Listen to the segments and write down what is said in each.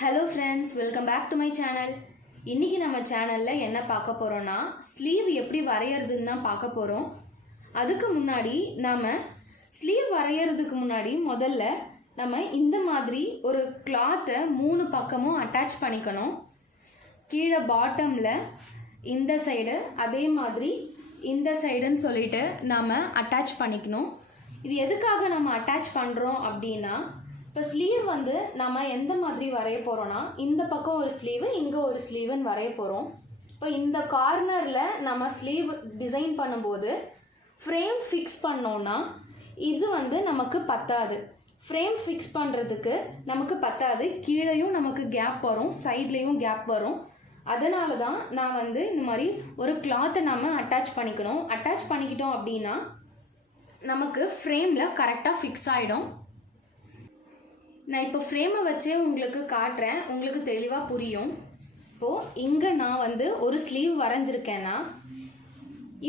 Hello friends, welcome back to my channel. இன்னைக்கு நம்ம சேனல்ல என்ன பார்க்க போறோம்னா ஸ்லீவ் எப்படி வரையறதுன்னு தான் பார்க்க போறோம். அதுக்கு முன்னாடி நாம ஸ்லீவ் வரையறதுக்கு முன்னாடி முதல்ல நம்ம இந்த மாதிரி ஒரு கிளாத்தை மூணு பக்கமும் அட்டாச் பண்ணிக்கணும். கீழே பாட்டம்ல இந்த சைடு அதே மாதிரி இந்த சைடுன்னு சொல்லிட்டு நாம அட்டாச் பண்ணிக்கணும். இது எதுக்காக நம்ம அட்டாச் பண்றோம் அப்படின்னா இப்போ ஸ்லீவ் வந்து நம்ம எந்த மாதிரி வரைய போகிறோன்னா இந்த பக்கம் ஒரு ஸ்லீவு இங்கே ஒரு ஸ்லீவுன்னு வரைய போகிறோம். இப்போ இந்த கார்னரில் நம்ம ஸ்லீவ் டிசைன் பண்ணும்போது ஃப்ரேம் ஃபிக்ஸ் பண்ணோன்னா இது வந்து நமக்கு பத்தாது. ஃப்ரேம் ஃபிக்ஸ் பண்ணுறதுக்கு நமக்கு பத்தாது. கீழேயும் நமக்கு கேப் வரும், சைட்லேயும் கேப் வரும். அதனால தான் நான் வந்து இந்த மாதிரி ஒரு கிளாத்தை நம்ம அட்டாச் பண்ணிக்கணும். அட்டாச் பண்ணிக்கிட்டோம் அப்படின்னா நமக்கு ஃப்ரேமில் கரெக்டாக ஃபிக்ஸ் ஆகிடும். நான் இப்போ ஃப்ரேமை வச்சே உங்களுக்கு காட்டுறேன், உங்களுக்கு தெளிவாக புரியும். இப்போது இங்கே நான் வந்து ஒரு ஸ்லீவ் வரைஞ்சிருக்கேன்னா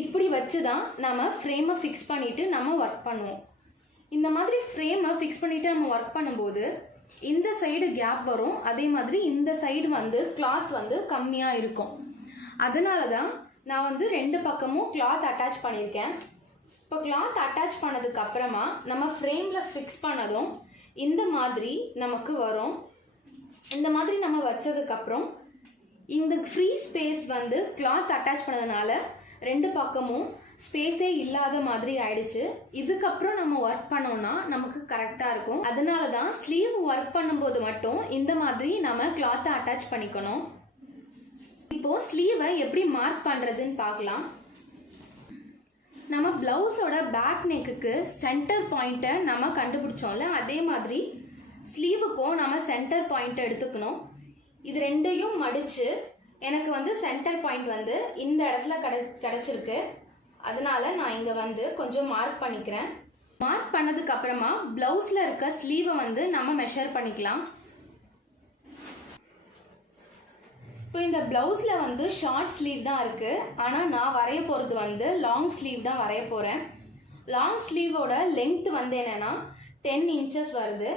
இப்படி வச்சு தான் நம்ம ஃப்ரேமை ஃபிக்ஸ் பண்ணிவிட்டு நம்ம ஒர்க் பண்ணுவோம். இந்த மாதிரி ஃப்ரேமை ஃபிக்ஸ் பண்ணிவிட்டு நம்ம ஒர்க் பண்ணும்போது இந்த சைடு கேப் வரும், அதே மாதிரி இந்த சைடு வந்து கிளாத் வந்து கம்மியாக இருக்கும். அதனால தான் நான் வந்து ரெண்டு பக்கமும் கிளாத் அட்டாச் பண்ணியிருக்கேன். இப்போ கிளாத் அட்டாச் பண்ணதுக்கு அப்புறமா நம்ம ஃப்ரேமில் ஃபிக்ஸ் பண்ணதும் இந்த மாதிரி நமக்கு வரும். இந்த மாதிரி நம்ம வச்சதுக்கப்புறம் இந்த ஃப்ரீ ஸ்பேஸ் வந்து கிளாத் அட்டாச் பண்ணதுனால ரெண்டு பக்கமும் ஸ்பேஸே இல்லாத மாதிரி ஆயிடுச்சு. இதுக்கப்புறம் நம்ம ஒர்க் பண்ணோம்னா நமக்கு கரெக்டாக இருக்கும். அதனால தான் ஸ்லீவ் ஒர்க் பண்ணும்போது மட்டும் இந்த மாதிரி நம்ம கிளாத்தை அட்டாச் பண்ணிக்கணும். இப்போ ஸ்லீவை எப்படி மார்க் பண்ணுறதுன்னு பார்க்கலாம். நம்ம பிளவுஸோட பேக் நெக்குக்கு சென்டர் பாயிண்ட்டை நம்ம கண்டுபிடிச்சோம்ல, அதே மாதிரி ஸ்லீவுக்கும் நம்ம சென்டர் பாயிண்ட் எடுத்துக்கணும். இது ரெண்டையும் மடித்து எனக்கு வந்து சென்டர் பாயிண்ட் வந்து இந்த இடத்துல கிடைச்சிருக்கு. அதனால நான் இங்கே வந்து கொஞ்சம் மார்க் பண்ணிக்கிறேன். மார்க் பண்ணதுக்கு அப்புறமா பிளவுஸில் இருக்க ஸ்லீவை வந்து நம்ம மெஷர் பண்ணிக்கலாம். இப்போ இந்த பிளவுஸில் வந்து ஷார்ட் ஸ்லீவ் தான் இருக்குது, ஆனால் நான் வரைய போகிறது வந்து லாங் ஸ்லீவ் தான் வரைய போகிறேன். லாங் ஸ்லீவோட லென்த் வந்து என்னென்னா 10 inches வருது.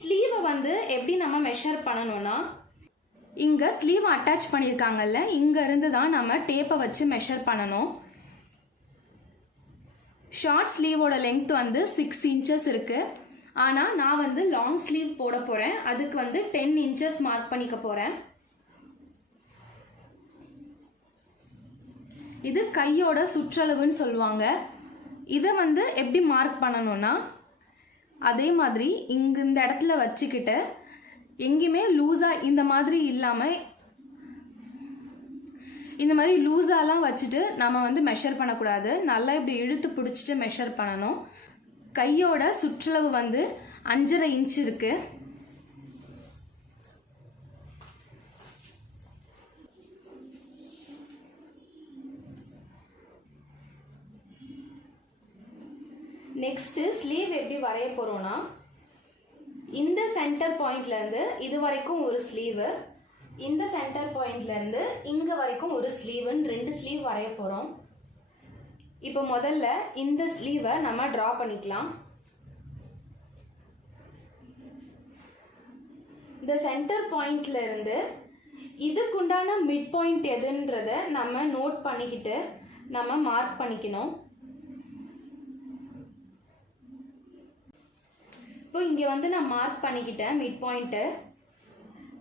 ஸ்லீவை வந்து எப்படி நம்ம மெஷர் பண்ணணும்னா இங்கே ஸ்லீவ் அட்டாச் பண்ணியிருக்காங்கல்ல, இங்கேருந்து தான் நம்ம டேப்பை வச்சு மெஷர் பண்ணணும். ஷார்ட் ஸ்லீவோட லென்த் வந்து 6 inches இருக்குது, ஆனால் நான் வந்து லாங் ஸ்லீவ் போட போகிறேன். அதுக்கு வந்து 10 inches மார்க் பண்ணிக்க போகிறேன். இது கையோட சுற்றளவுன்னு சொல்லுவாங்க. இதை வந்து எப்படி மார்க் பண்ணணும்னா அதே மாதிரி இங்கே இந்த இடத்துல வச்சுக்கிட்டு எங்கேயுமே லூஸாக இந்த மாதிரி இல்லாமல் இந்த மாதிரி லூஸாலாம் வச்சுட்டு நம்ம வந்து மெஷர் பண்ணக்கூடாது. நல்லா இப்படி இழுத்து பிடிச்சிட்டு மெஷர் பண்ணணும். கையோட சுற்றளவு வந்து 5.5 inch இருக்குது. நெக்ஸ்ட்டு ஸ்லீவ் எப்படி வரைய போகிறோன்னா இந்த சென்டர் பாயிண்ட்லேருந்து இது வரைக்கும் ஒரு ஸ்லீவு, இந்த சென்டர் பாயிண்ட்லேருந்து இங்கே வரைக்கும் ஒரு ஸ்லீவுன்னு 2 ஸ்லீவ் வரைய போகிறோம். இப்போ முதல்ல இந்த ஸ்லீவை நம்ம ட்ரா பண்ணிக்கலாம். இந்த சென்டர் பாயிண்ட்லேருந்து இதுக்குண்டான மிட் பாயிண்ட் எதுன்றதை நம்ம நோட் பண்ணிக்கிட்டு நம்ம மார்க் பண்ணிக்கணும். இப்போ இங்கே வந்து நான் மார்க் பண்ணிக்கிட்டேன் மிட் பாயிண்ட்டு.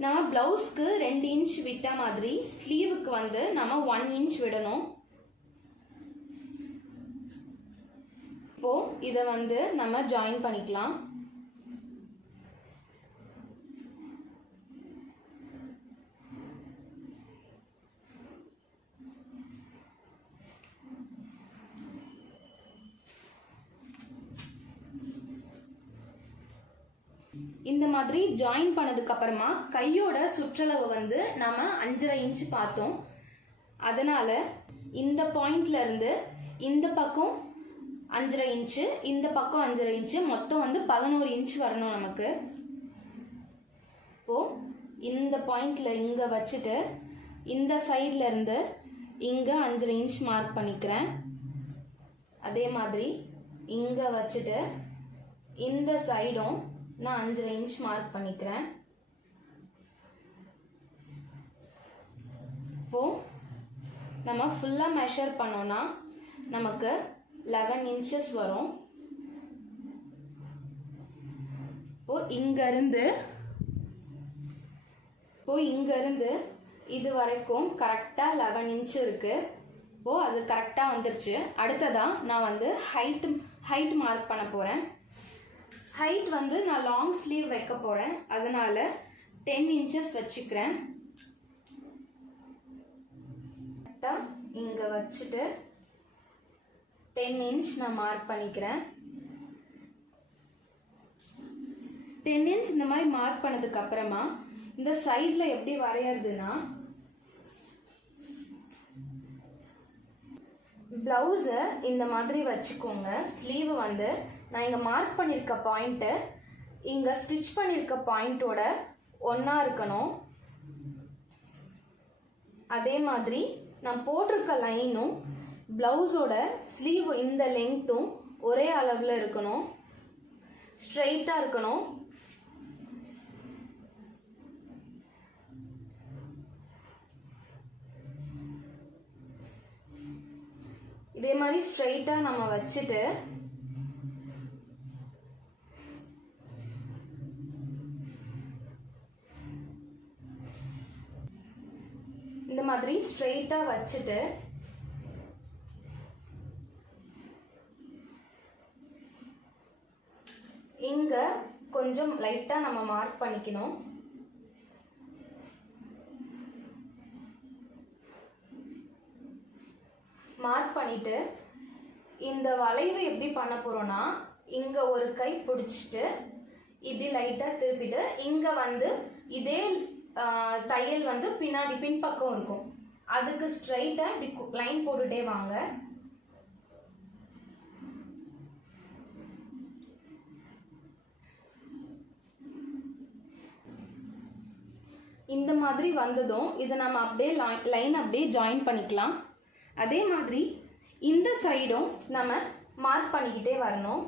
நம்ம ப்ளவுஸ்க்கு 2 inch விட்ட மாதிரி ஸ்லீவுக்கு வந்து நம்ம 1 inch விடணும். இப்போது இதை வந்து நம்ம ஜாயின் பண்ணிக்கலாம். இந்த மாதிரி ஜாயின் பண்ணதுக்கு அப்புறமா கையோட சுற்றளவு வந்து நம்ம 5.5 inch பார்த்தோம். அதனால இந்த பாயிண்ட்ல இருந்து இந்த பக்கம் 5.5 inch, இந்த பக்கம் 5.5 inch, மொத்தம் வந்து 11 inch வரணும் நமக்கு. இப்போ இந்த பாயிண்ட்ல இங்க வச்சுட்டு இந்த சைட்ல இருந்து இங்க 5.5 inch மார்க் பண்ணிக்கிறேன். அதே மாதிரி இங்க வச்சுட்டு இந்த சைடும் நான் 5.5 inch மார்க் பண்ணிக்கிறேன். இப்போது நம்ம ஃபுல்லாக மெஷர் பண்ணோன்னா நமக்கு 11 inches வரும். இப்போது இங்கேருந்து இது வரைக்கும் கரெக்டாக 11 inch இருக்குது. இப்போது அது கரெக்டாக வந்துருச்சு. அடுத்ததாக நான் வந்து ஹைட் மார்க் பண்ண போகிறேன். ஹைட் வந்து நான் லாங் ஸ்லீவ் வைக்க போகிறேன், அதனால் 10 inches வச்சுக்கிறேன். கரெக்டாக இங்கே வச்சுட்டு 10 inch நான் மார்க் பண்ணிக்கிறேன். 10 inch இந்த மாதிரி மார்க் பண்ணதுக்கு அப்புறமா இந்த சைடில் எப்படி வரையறதுன்னா, ப்ளவுஸை இந்த மாதிரி வச்சுக்கோங்க. ஸ்லீவ் வந்து நான் இங்கே மார்க் பண்ணியிருக்க பாயிண்ட்டு இங்கே ஸ்டிச் பண்ணியிருக்க பாயிண்ட்டோட ஒன்றா இருக்கணும். அதே மாதிரி நான் போட்டிருக்க லைனும் ப்ளவுஸோட ஸ்லீவ் இந்த லெங்க்த்தும் ஒரே அளவில் இருக்கணும், ஸ்ட்ரெயிட்டாக இருக்கணும். இதே மாதிரி ஸ்ட்ரெயிட்டாக நம்ம வச்சுட்டு இந்த மாதிரி ஸ்ட்ரெயிட்டாக வச்சுட்டு இங்கே கொஞ்சம் லைட்டாக நம்ம மார்க் பண்ணிக்கணும். மார்க் பண்ணிட்டு இந்த வளைவு எப்படி பண்ண போகிறோன்னா, இங்கே ஒரு கை பிடிச்சிட்டு இப்படி லைட்டாக திருப்பிட்டு இங்கே வந்து இதே தையல் வந்து பின்னாடி பின்பக்கம் இருக்கும், அதுக்கு ஸ்ட்ரைட்டாக இப்படி லைன் போட்டுகிட்டே வாங்க. இந்த மாதிரி வந்ததும் இதை நம்ம அப்படியே லைன் அப்படியே ஜாயின் பண்ணிக்கலாம். அதே மாதிரி இந்த சைடும் நம்ம மார்க் பண்ணிக்கிட்டே வரணும்.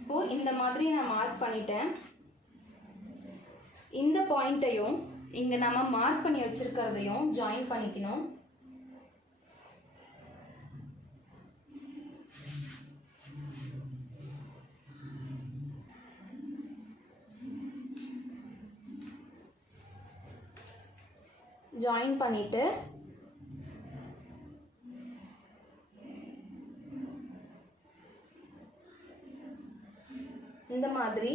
இப்போ இந்த மாதிரி நான் மார்க் பண்ணிட்டேன். இந்த பாயிண்ட்டையும் இங்கே நம்ம மார்க் பண்ணி வச்சிருக்கிறதையும் ஜாயின் பண்ணிக்கணும். ஜாயின் பண்ணிட்டு இந்த மாதிரி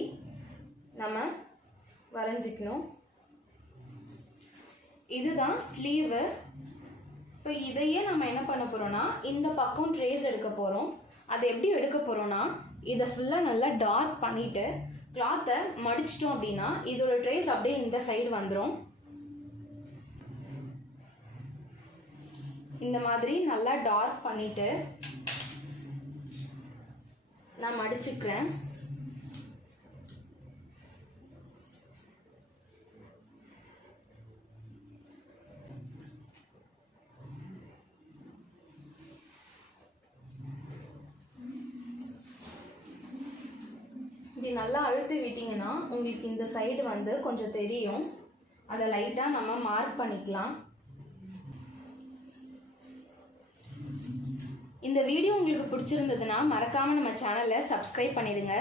நம்ம வரைஞ்சிக்கணும். இதுதான் ஸ்லீவு. இப்போ இதையே நம்ம என்ன பண்ண போகிறோம்னா, இந்த பக்கம் ட்ரேஸ் எடுக்க போகிறோம். அதை எப்படி எடுக்க போகிறோம்னா, இதை ஃபுல்லாக நல்லா டார்க் பண்ணிவிட்டு கிளாத்தை மடிச்சிட்டோம் அப்படின்னா இதோட ட்ரேஸ் அப்படியே இந்த சைடு வந்துடும். இந்த மாதிரி நல்லா டார்க் பண்ணிவிட்டு நான் மடிச்சுக்கிறேன். இப்படி நல்லா அழுத்தி விட்டிங்கன்னா உங்களுக்கு இந்த சைடு வந்து கொஞ்சம் தெரியும். அதை லைட்டாக நம்ம மார்க் பண்ணிக்கலாம். இந்த வீடியோ உங்களுக்கு பிடிச்சிருந்ததுன்னா மறக்காமல் நம்ம சேனலை சப்ஸ்கிரைப் பண்ணிடுங்க.